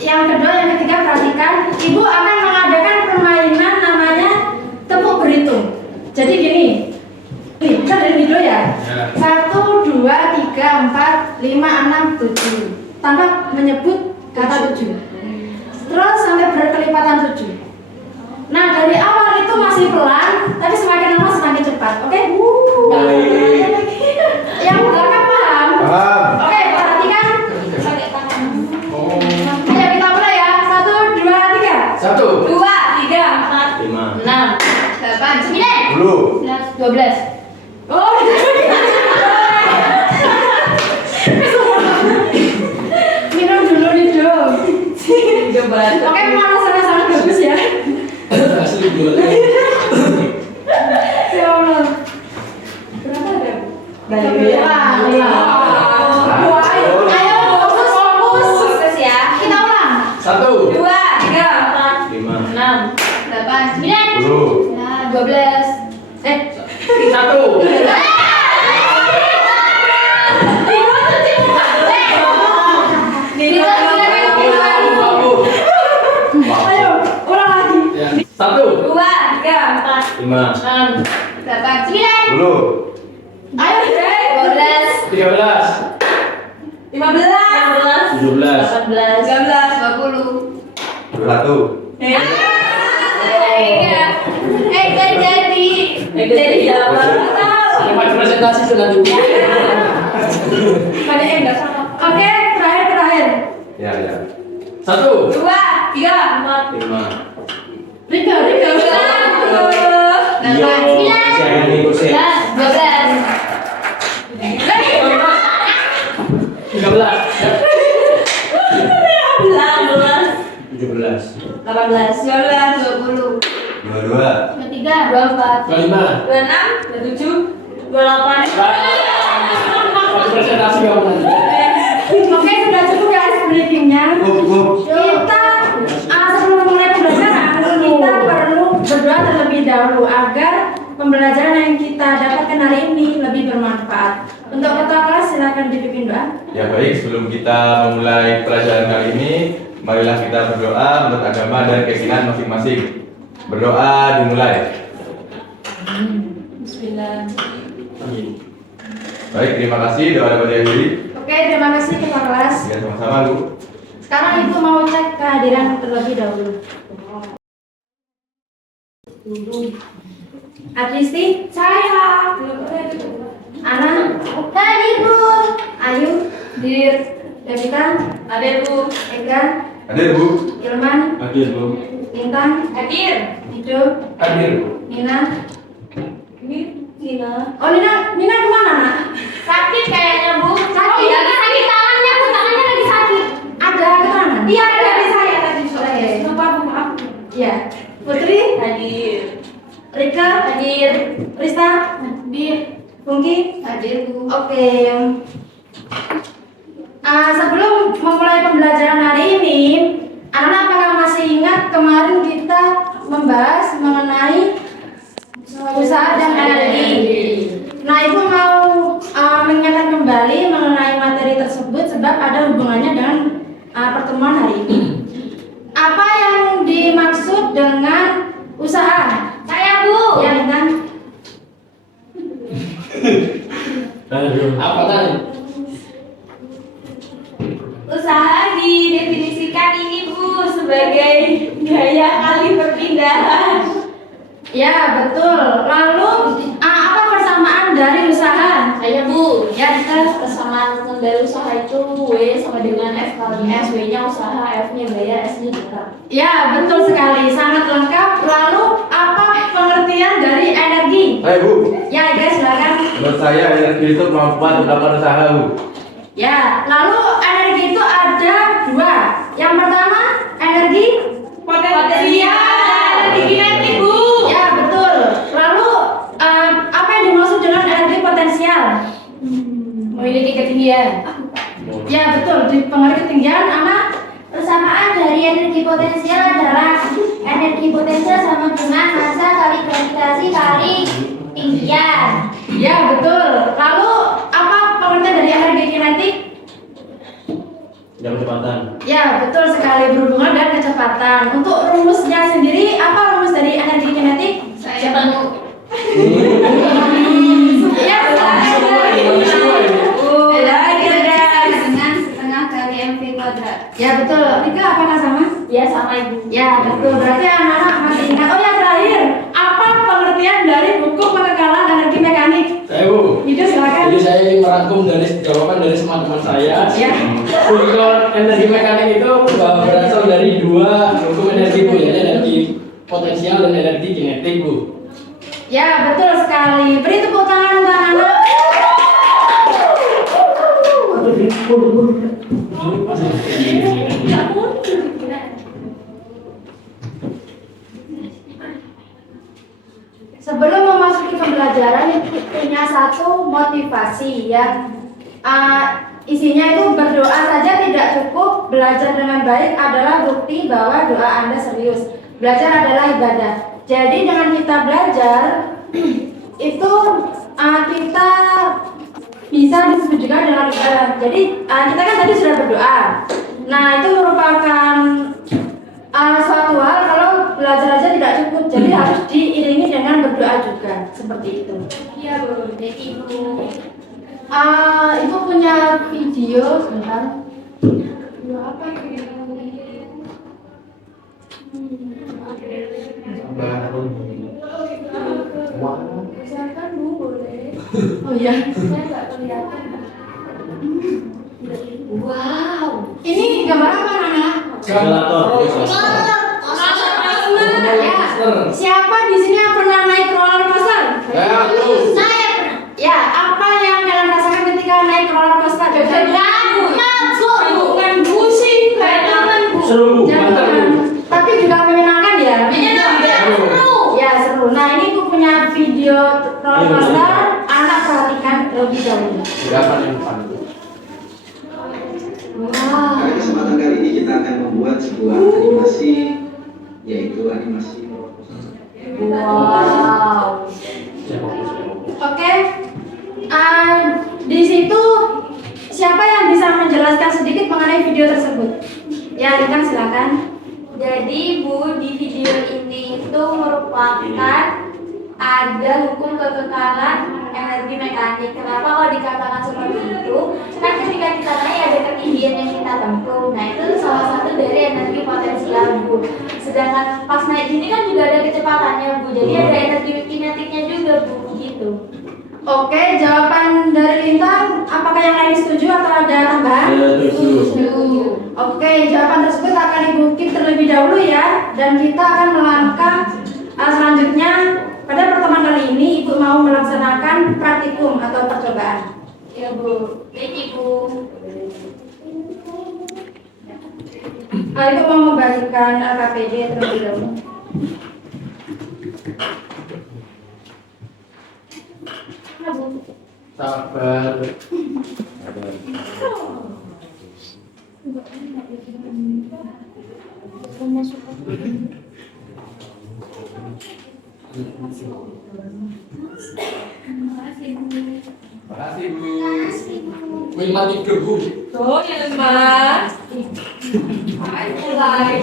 yang kedua, yang ketiga perhatikan. Ibu akan mengadakan permainan namanya tepuk berhitung. Jadi gini. Kita dari video ya. 1, 2, 3, 4, 5, 6, 7. Tanpa menyebut kata 7. Terus sampai berkelipatan 7. Nah, dari awal itu masih pelan, tapi semakin lama semakin cepat. Oke? Yang belakang paham? Paham. Oke, perhatikan. Ayo kita mulai ya. 1, 2, 3. 1, 2, 3, 4, 5, 6, 8, 9, 10. 12. Oh, minum dulu nih dong. Oke, mana sama-sama bagus ya. asli dulu. Ya Allah. Berapa ada? Ayo fokus, fokus ya. Kita ulang. 1, 2, 3, 4, 5, 6, 8, 9, 10. 12. 1. Ayo, ulang lagi. 1, 2, 3, 4, 5, 6, 8, 9. 10. Ayo, 12, 13, 15, 17, 18, 19, 20. 21. Jadi apa? Selamat presentasi selanjutnya. Ada yang enggak sama. Oke, terakhir. Ya, ya. 1, 2, 3, 4. 5. Rika. 8, 9, 12. Iya, 13, 17, 18, 19, 20, 22. 23, 24, 25. 26, 27, 28. Presentasi kamu nanti. Oke, sudah cukup ya ice breakingnya. Cukup. Kita sebelum mulai pembelajaran kita perlu berdoa terlebih dahulu agar pembelajaran yang kita dapatkan hari ini lebih bermanfaat. Untuk ketua kelas silakan dipimpin doa. Ya baik, sebelum kita memulai pelajaran kali ini, marilah kita berdoa menurut agama dan keyakinan masing-masing. Berdoa dimulai. Bismillah. Amin. Baik, terima kasih. Doa dapat diakhiri. Oke, terima kasih ketua kelas. Ya, sama-sama, Bu. Sekarang ibu mau cek kehadiran terlebih dahulu. Adristi, saya. Ana, hadir Bu. Ayu, dir. Devita, hadir Bu. Ega, Hadir, Bu. Ilman, Hadir, Bu. Intan, hadir. Hidup, Hadir, Bu. Nina. Oh, Nina kemana, Nak? Sakit kayaknya, Bu. Sakit. Lagi sakit tangannya, Bu. Tangannya lagi sakit. Ada keterangan? Iya, ada di saya tadi sore. Maaf. Iya. Putri? Hadir. Rika? Hadir. Rista? Hadir. Pungki? Hadir, Bu. Oke. Sebelum memulai pembelajaran hari ini, anak-anak apakah masih ingat kemarin kita membahas mengenai usaha dan energi. Nah, Ibu mau mengingatkan kembali mengenai materi tersebut sebab ada hubungannya dengan pertemuan hari ini. Apa yang dimaksud dengan usaha? Saya, Bu. Ya, Intan. Apa tadi? Usaha didefinisikan ini, Bu, sebagai gaya kali perpindahan. Ya, betul. Lalu apa persamaan dari usaha? Ayo, Bu. Ya, kita Persamaan dari usaha itu W sama dengan F kali S. W-nya usaha, F-nya bayar, S-nya juta. Ya, betul sekali. Sangat lengkap. Lalu apa pengertian dari energi? Hai, Bu. Ya, guys, silakan. Menurut saya energi itu kemampuan untuk melakukan usaha, Bu. Ya, lalu energi itu ada dua. Yang pertama, energi Potensial, energi kinetik, Bu. Ya, betul. Lalu apa yang dimaksud dengan energi potensial? Memiliki ketinggian. Ya, betul. Dipengaruhi ketinggian sama Persamaan dari energi potensial adalah energi potensial sama dengan massa kali gravitasi kali ketinggian. Ya, betul. Lalu apa pengertian dari energi kinetik? Jam kecepatan. Ya, betul sekali, berhubungan dengan kecepatan. Untuk rumusnya sendiri, apa rumus dari energi kinetik? Saya tahu. Ya, Dengan setengah kali mv kuadrat. ya betul. Rika, apakah sama? Ya sama ibu. Ya, betul. Berarti anak-anak masih ingat. Oh, yang terakhir, apa pengertian dari buku pengekalan energi mekanik? Saya Bu. Itu silakan. Jadi saya ingin merangkum dari jawaban dari teman-teman saya. Ya. Kalau energi mekanik itu berasal dari dua hukum energi Bu, yaitu energi potensial dan energi kinetik Bu. Ya, betul sekali. Beri tepuk tangan untuk anak-anak. Sebelum memasuki pembelajaran punya satu motivasi ya. Isinya itu berdoa saja tidak cukup, belajar dengan baik adalah bukti bahwa doa Anda serius. Belajar adalah ibadah. Jadi dengan kita belajar itu kita bisa disebut juga dengan ibadah. Jadi kita kan tadi sudah berdoa. Nah, itu merupakan suatu hal kalau belajar aja tidak cukup, jadi harus diiringi dengan berdoa juga, seperti itu. Iya Bu. Jadi ibu. Ibu punya video sebentar. Video apa? Silakan Bu, boleh. Oh iya. Saya nggak kelihatan. Wow. Ini gambar apa, Nana? Simulator. Ya. Siapa di sini yang pernah naik roller coaster? Saya Bu. Saya pernah. Ya, apa yang kalian rasakan ketika naik roller coaster? Bukan pusing, Seru Bu. Mantap Bu. jangan. Tapi juga menyenangkan ya. Ya, seru. Nah, ini aku punya video roller coaster. Anak perhatikan lebih dahulu. Silakan yang depan. Wow. Pada kesempatan kali ini kita akan membuat sebuah animasi, yaitu animasi roller coaster. Wow. Oke. Di situ siapa yang bisa menjelaskan sedikit mengenai video tersebut? Ya, Rika silakan. Jadi Bu, di video ini itu merupakan ada hukum kekekalan energi mekanik. Kenapa kalau dikatakan seperti itu? Kan ketika kita naik ada ketinggian yang kita tempuh. Nah, itu salah satu dari energi potensial Bu. Sedangkan pas naik ini kan juga ada kecepatannya Bu. Jadi ada energi kinetiknya juga Bu, gitu. Oke, jawaban dari Lintang, apakah yang lain setuju atau ada tambahan? Setuju. Oke, jawaban tersebut akan Ibu keep terlebih dahulu ya, dan kita akan melangkah selanjutnya. Pada pertemuan kali ini Ibu mau melaksanakan praktikum atau percobaan. Ya Bu. Baik Ibu. Ibu mau membagikan LKPD terlebih dahulu. Sabar. Makasih Bu. Wilma tidur Bu. Tuh, ya Mas. Mulai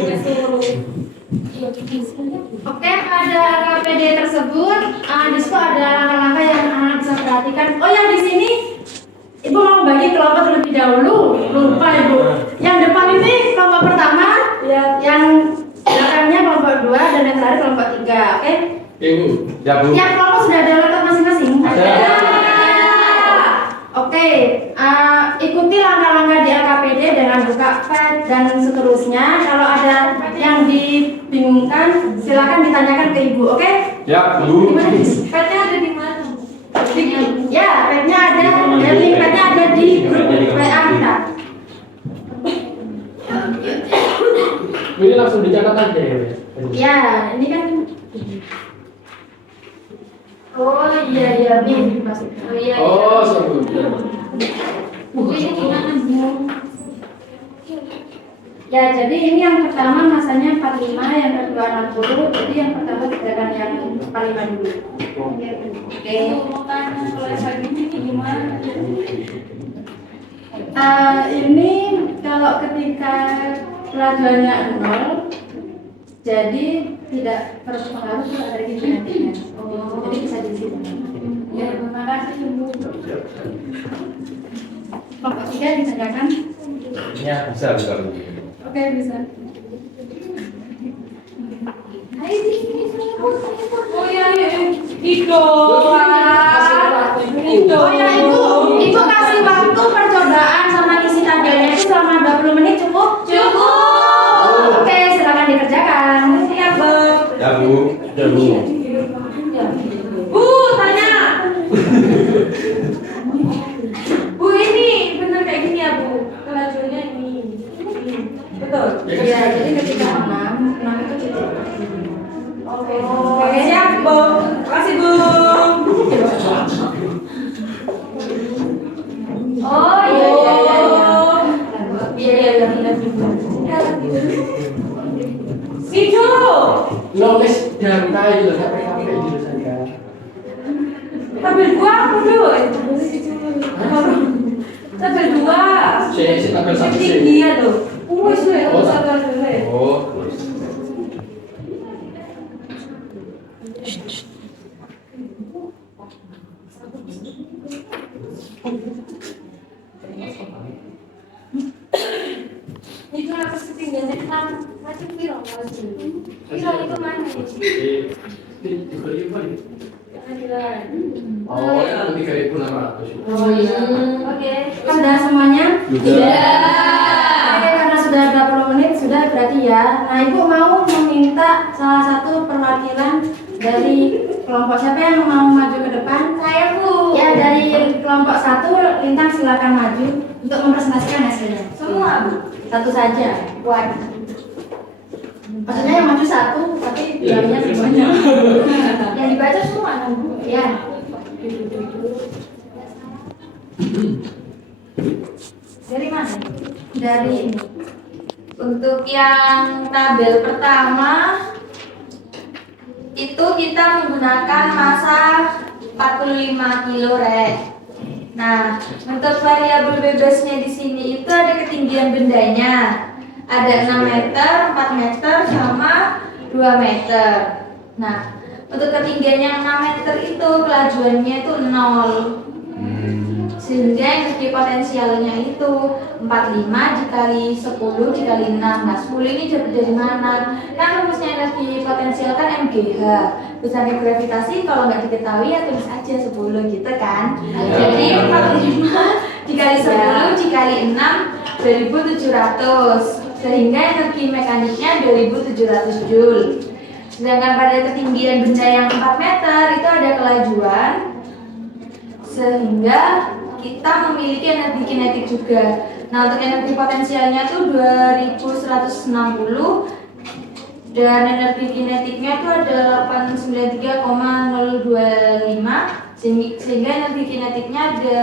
Oke, pada LKPD tersebut, di situ ada langkah-langkah yang anak bisa perhatikan. Oh, yang di sini, Ibu mau bagi kelompok terlebih dahulu. Lupa Ibu. Yang depan ini kelompok pertama, yang belakangnya kelompok 2 dan yang terakhir kelompok 3. Oke? Ibu. Ya Bu. Tiap kelompok sudah ada laptop masing-masing. Ada. Oke, ikuti langkah-langkah di LKPD dengan buka pad dan seterusnya. Kalau ada yang dibingungkan, silakan ditanyakan ke Ibu. Oke? Ya Bu. Padnya ada di mana? Ya, padnya ada. Dan link padnya ada di grup WA kita. Ini langsung dicatat aja ya. Ya, ini kan. Oh iya nih masuk. Oh iya. Oh, sebut. Bu, ini gimana Bu? Ya, jadi ini yang pertama masanya 45, yang kedua 60. Jadi yang pertama kerjakan yang 45 dulu. Oke. Makanya kalau saya gini gimana? Ini kalau ketika kelajuannya 0, jadi tidak berpengaruh kalau energi kinetiknya. Jadi bisa di sini. Ya, terima kasih Ibu. Kelompok 3 ditanyakan? Ya, bisa. Oke, bisa. Oh ya, Ibu kasih waktu percobaan sama isi tabelnya itu selama 20 menit cukup? Cukup. Oke, silakan dikerjakan. Siap, Bu. Ya, Bu. Bu, tanya. Bu, ini benar kayak gini ya, Bu? Kelajuannya ini. Betul? Ya, jadi ketika 6 itu titik. Oke, siap, Bu. Makasih, Bu. Oh, iya. Iya, benar. Situ. Logis dan kayu loh, sampai gitu saja. Tabel 2 aku dulu. Tabel 2. Si tabel satu sih. Tinggi ya tuh. Wes ya, Oh, tabel dulu. Oh. Itu atas ketinggiannya kan macam piro masih. Piro itu mana? Di kali apa? Pengadilan. Oh, itu 3.600. Oh iya. Oke. Sudah semuanya? Sudah. Oke, karena sudah 20 menit sudah berarti ya. Nah, Ibu mau meminta salah satu perwakilan dari kelompok siapa yang mau maju ke depan? Saya, Bu. Ya, dari kelompok 1 Lintang silakan maju untuk mempresentasikan hasilnya. Semua, Bu. Satu saja. Buat. Maksudnya yang maju 1, tapi bilangnya semuanya. Yang dibaca semua, Bu. Ya. Dari mana? Dari ini. Untuk yang tabel pertama itu kita menggunakan massa 45 kilo rek. Nah, untuk variabel bebasnya di sini itu ada ketinggian bendanya. Ada 6 meter, 4 meter, sama 2 meter. Nah, untuk ketinggian yang 6 meter itu kelajuannya itu 0. Sehingga energi potensialnya itu 45 dikali 10 dikali 6. Nah, 10 ini dapat dari mana? Kan rumusnya energi potensial kan MGH. Besarnya gravitasi kalau nggak diketahui ya tulis aja 10 gitu kan. Jadi 45 dikali 10 dikali 6 2700. Sehingga energi mekaniknya 2700 Joule. Sedangkan pada ketinggian benda yang 4 meter itu ada kelajuan, sehingga kita memiliki energi kinetik juga. Nah, untuk energi potensialnya tuh 2160 dan energi kinetiknya itu ada 893,025 sehingga energi kinetiknya ada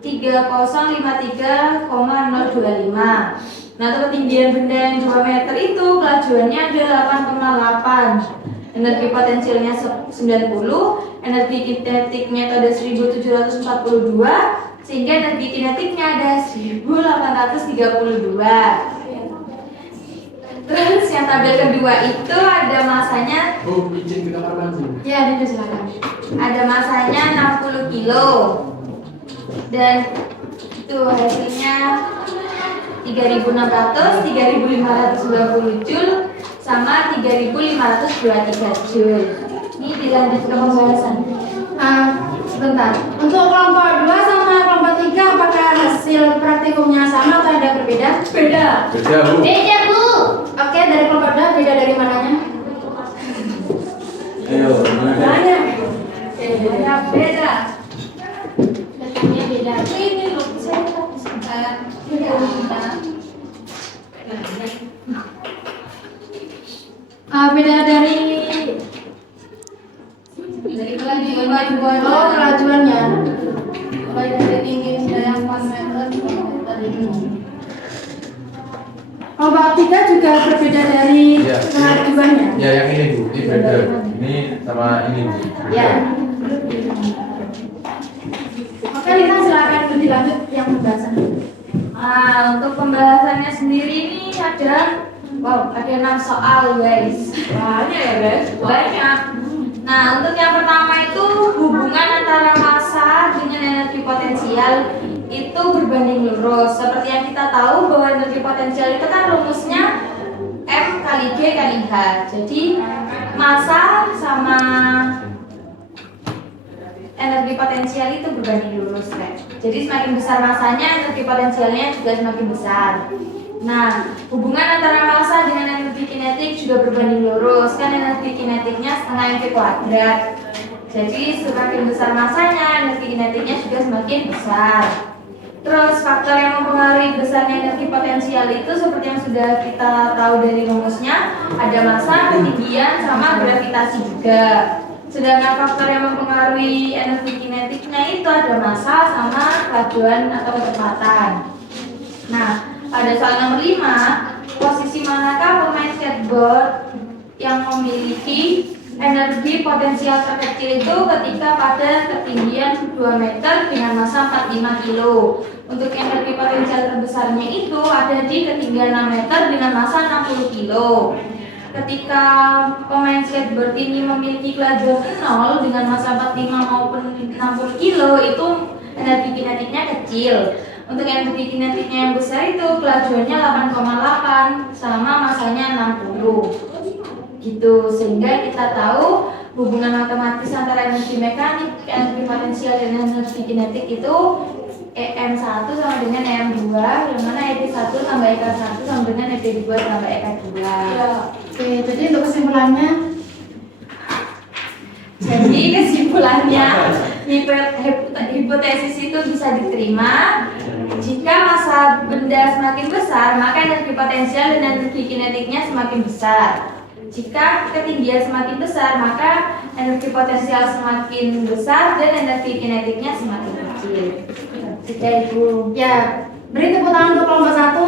3053,025. Nah, untuk ketinggian benda yang 2 meter itu kelajuannya ada 8,8. Energi potensialnya 90, energi kinetiknya itu ada 1742, sehingga energi kinetiknya ada 1832. Terus yang tabel kedua itu ada masanya, Bu, izin ke kamar mandi. Ya, itu silakan. ada masanya 60 kilo. Dan itu hasilnya 3600, 3520 Joule sama 3523 Joule. Ini dilanjut ke pembahasan. Sebentar. Untuk kelompok 2 sama kelompok 3 apakah hasil praktikumnya sama atau ada berbeda? Beda. Beda, Bu. Beda, Bu. Oke, dari kelompok 2 beda dari mananya? Ayo, Banyak. Beda. Datanya beda. Ini loh, saya Beda dari kelajuan. oh kelajuannya. Baik dari tinggi yang 4 meter tadi. Kelompok 3 juga berbeda dari Iya. kelajuannya. Ya, yang ini, Bu. Ini beda. Ini sama ini, Bu. Ya. Oke, Lina silakan dilanjut yang pembahasan. Nah, untuk pembahasannya sendiri ini ada 6 soal guys. Banyak ya guys. Banyak. Nah, untuk yang pertama itu hubungan antara massa dengan energi potensial itu berbanding lurus. Seperti yang kita tahu bahwa energi potensial itu kan rumusnya M kali G kali H. Jadi massa sama energi potensial itu berbanding lurus kan. Jadi semakin besar massanya, energi potensialnya juga semakin besar. Nah, hubungan antara massa dengan energi kinetik juga berbanding lurus. Kan energi kinetiknya setengah mv kuadrat. Jadi semakin besar massanya, energi kinetiknya juga semakin besar. Terus faktor yang mempengaruhi besarnya energi potensial itu seperti yang sudah kita tahu dari rumusnya, ada massa, ketinggian, sama gravitasi juga. Sedangkan faktor yang mempengaruhi energi kinetiknya itu ada massa sama kelajuan atau kecepatan. Nah, pada soal nomor 5, posisi manakah pemain skateboard yang memiliki energi potensial terkecil itu ketika pada ketinggian 2 meter dengan massa 45 kg. Untuk energi potensial terbesarnya itu ada di ketinggian 6 meter dengan massa 60 kg. Ketika pemain skateboard ini memiliki kelajuan 0 dengan massa 45 maupun 60 kg, itu energi kinetiknya kecil. Untuk energi kinetiknya yang besar itu kelajuannya 8,8 sama massanya 60 gitu. Sehingga kita tahu hubungan matematis antara energi mekanik, energi potensial dan energi kinetik itu EM1 sama dengan EM2, yang mana ED1 tambah EK1 sama dengan ED2 tambah EK2. Oke, jadi untuk kesimpulannya, hipotesis itu bisa diterima jika massa benda semakin besar, maka energi potensial dan energi kinetiknya semakin besar. Jika ketinggian semakin besar, maka energi potensial semakin besar dan energi kinetiknya semakin kecil. Jika itu, ya, beri tepuk tangan untuk kelompok 1.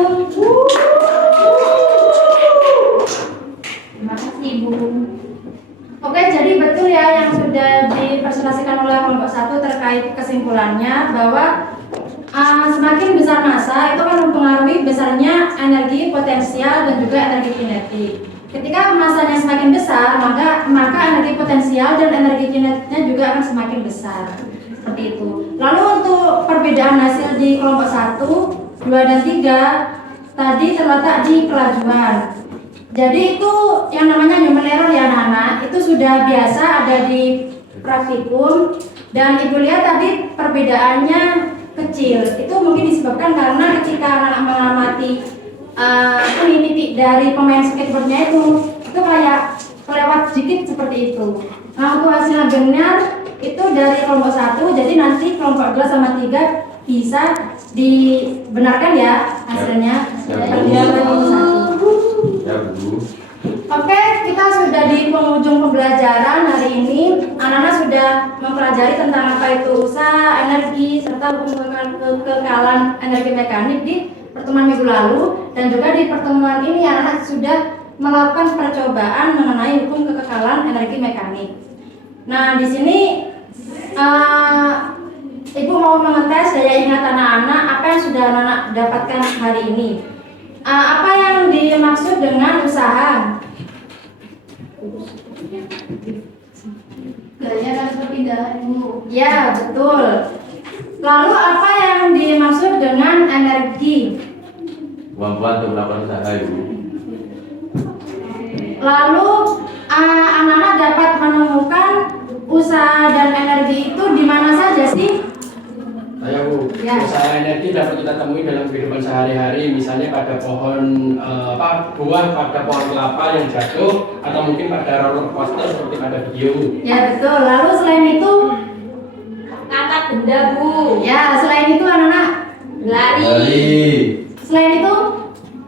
terima kasih Bu. Oke, jadi betul ya yang sudah dipresentasikan oleh kelompok 1 terkait kesimpulannya bahwa semakin besar massa itu kan mempengaruhi besarnya energi potensial dan juga energi kinetik. Ketika massanya semakin besar, maka energi potensial dan energi kinetiknya juga akan semakin besar. Seperti itu. Lalu untuk perbedaan hasil di kelompok 1, 2 dan 3 tadi terletak di kelajuan. Jadi itu yang namanya human error ya anak-anak, itu sudah biasa ada di praktikum, dan ibu lihat tadi perbedaannya kecil. Itu mungkin disebabkan karena ketika anak-anak mengamati titik dari pemain skateboardnya itu kayak kelewat sedikit seperti itu. Nah, untuk hasilnya benar itu dari kelompok 1, jadi nanti kelompok 2 sama 3 bisa dibenarkan ya hasilnya. Ya, Bu. Oke, kita sudah di penghujung pembelajaran hari ini. Anak-anak sudah mempelajari tentang apa itu usaha, energi, serta hukum kekekalan energi mekanik di pertemuan minggu lalu, dan juga di pertemuan ini anak-anak sudah melakukan percobaan mengenai hukum kekekalan energi mekanik. Nah, di sini Ibu mau mengetes daya ingat anak-anak apa yang sudah anak-anak dapatkan hari ini. Apa yang dimaksud dengan usaha? Gaya dan perpindahan Bu. Ya, betul. Lalu apa yang dimaksud dengan energi? Kemampuan untuk melakukan usaha, Ibu. Lalu anak-anak dapat menemukan usaha dan energi itu di mana saja sih? Saya Bu, Ya. usaha energi dapat kita temui dalam kehidupan sehari-hari, misalnya pada pohon buah pada pohon kelapa yang jatuh, atau mungkin pada roller coaster seperti pada video. Ya, betul. Lalu selain itu, Ngangkat benda Bu. ya selain itu anak-anak, Lari. selain itu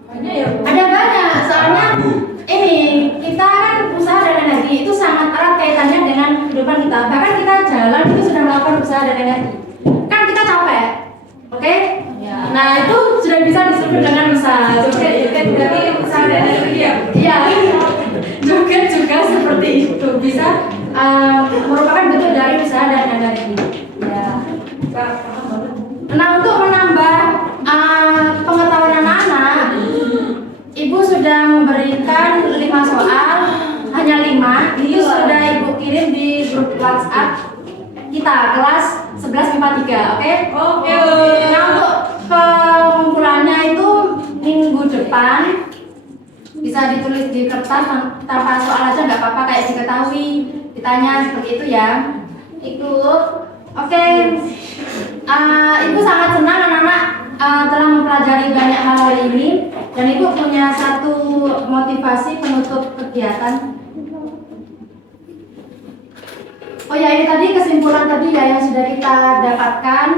Banyak ya Bu. ada banyak. Soalnya Bu. ini kita kan usaha dan energi itu sangat erat kaitannya dengan kehidupan kita. Bahkan kita jalan itu sudah melakukan usaha dan energi. Kan kita capek, oke? Ya. Nah, itu sudah bisa disebut dengan usaha. Kan berarti usaha dan energi ya. Iya, juga seperti itu bisa merupakan bentuk dari usaha dan energi. Ya. Nah, untuk menambah sudah memberikan 5 soal, hanya 5. Itu sudah Ibu kirim di grup WhatsApp kita kelas 11 MIPA 3, oke? Oke. Nah, untuk pengumpulannya itu minggu depan bisa ditulis di kertas tanpa soal aja nggak apa-apa, kayak diketahui ditanya seperti itu ya. Ikut. Oke, Ibu sangat senang anak-anak telah mempelajari banyak hal hari ini, dan Ibu punya satu motivasi penutup kegiatan. Oh ya, ini tadi kesimpulan tadi ya yang sudah kita dapatkan.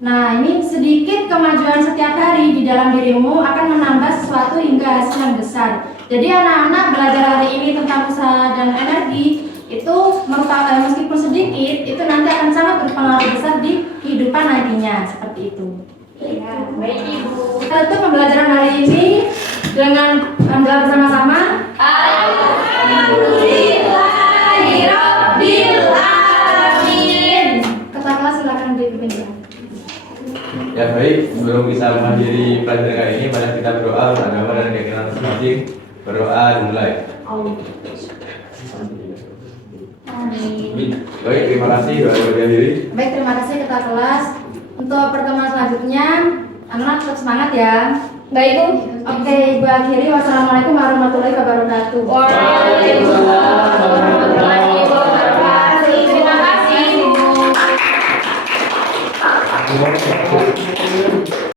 Nah, ini sedikit kemajuan setiap hari di dalam dirimu akan menambah sesuatu hingga hasil yang besar. Jadi anak-anak belajar hari ini tentang usaha dan energi itu merupakan meskipun sedikit, itu nanti akan sangat berpengaruh besar di kehidupan nantinya, seperti itu. Iya, baik Ibu. Kita tutup pembelajaran hari ini dengan hamdalah bersama-sama. Alhamdulillahirobbilalamin. Ketua kelas silakan dipimpin. Ya baik, sebelum bisa mengakhiri pelajaran kali ini, mari kita berdoa untuk agama dan keyakinan masing-masing. Berdoa dimulai. Amin. Baik, terima kasih sudah berdiri. Baik, terima kasih ketua kelas. Untuk pertemuan selanjutnya, anak-anak tetap semangat ya. Baik Bu. Oke, Ibu akhiri. Wassalamualaikum warahmatullahi wabarakatuh. Waalaikumsalam warahmatullahi